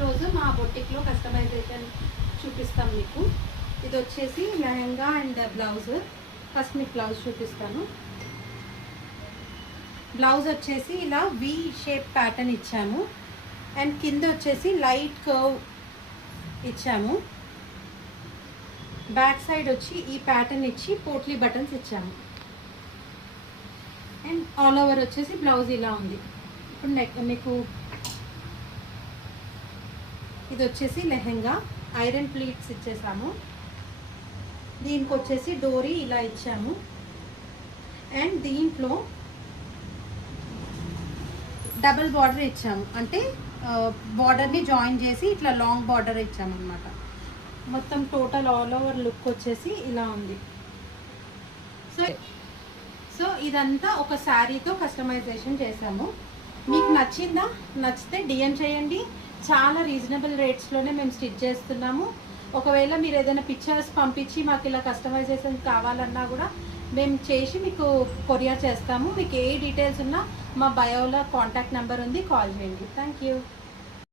ఈరోజు మా బొటిక్లో కస్టమైజేషన్ చూపిస్తాం మీకు. ఇది వచ్చేసి లెహంగా అండ్ బ్లౌజ్. ఫస్ట్ మీకు బ్లౌజ్ చూపిస్తాను. బ్లౌజ్ వచ్చేసి ఇలా వి షేప్ ప్యాటర్న్ ఇచ్చాము అండ్ కింద వచ్చేసి లైట్ కర్వ్ ఇచ్చాము. బ్యాక్ సైడ్ వచ్చి ఈ ప్యాటర్న్ ఇచ్చి పోట్లీ బటన్స్ ఇచ్చాము అండ్ ఆల్ ఓవర్ వచ్చేసి బ్లౌజ్ ఇలా ఉంది. ఇప్పుడు మీకు ఇది వచ్చేసి లెహంగా ఐరన్ ప్లీట్స్ ఇచ్చేసాము. దీనికి వచ్చేసి డోరీ ఇలా ఇచ్చాము అండ్ దీంట్లో డబుల్ బార్డర్ ఇచ్చాము, అంటే బార్డర్ని జాయిన్ చేసి ఇట్లా లాంగ్ బార్డర్ ఇచ్చాము అనమాట. మొత్తం టోటల్ ఆల్ ఓవర్ లుక్ వచ్చేసి ఇలా ఉంది. సో ఇదంతా ఒక శారీతో కస్టమైజేషన్ చేసాము. మీకు నచ్చిందా? నచ్చితే డిఎం చేయండి. చాలా రీజనబుల్ రేట్స్లోనే మేము స్టిచ్ చేస్తున్నాము. ఒకవేళ మీరు ఏదైనా పిక్చర్స్ పంపించి మాకు ఇలా కస్టమైజేషన్ కావాలన్నా కూడా మేము చేసి మీకు కొరియర్ చేస్తాము. మీకు ఏ డీటెయిల్స్ ఉన్నా మా బయోలో కాంటాక్ట్ నెంబర్ ఉంది, కాల్ చేయండి. Thank you.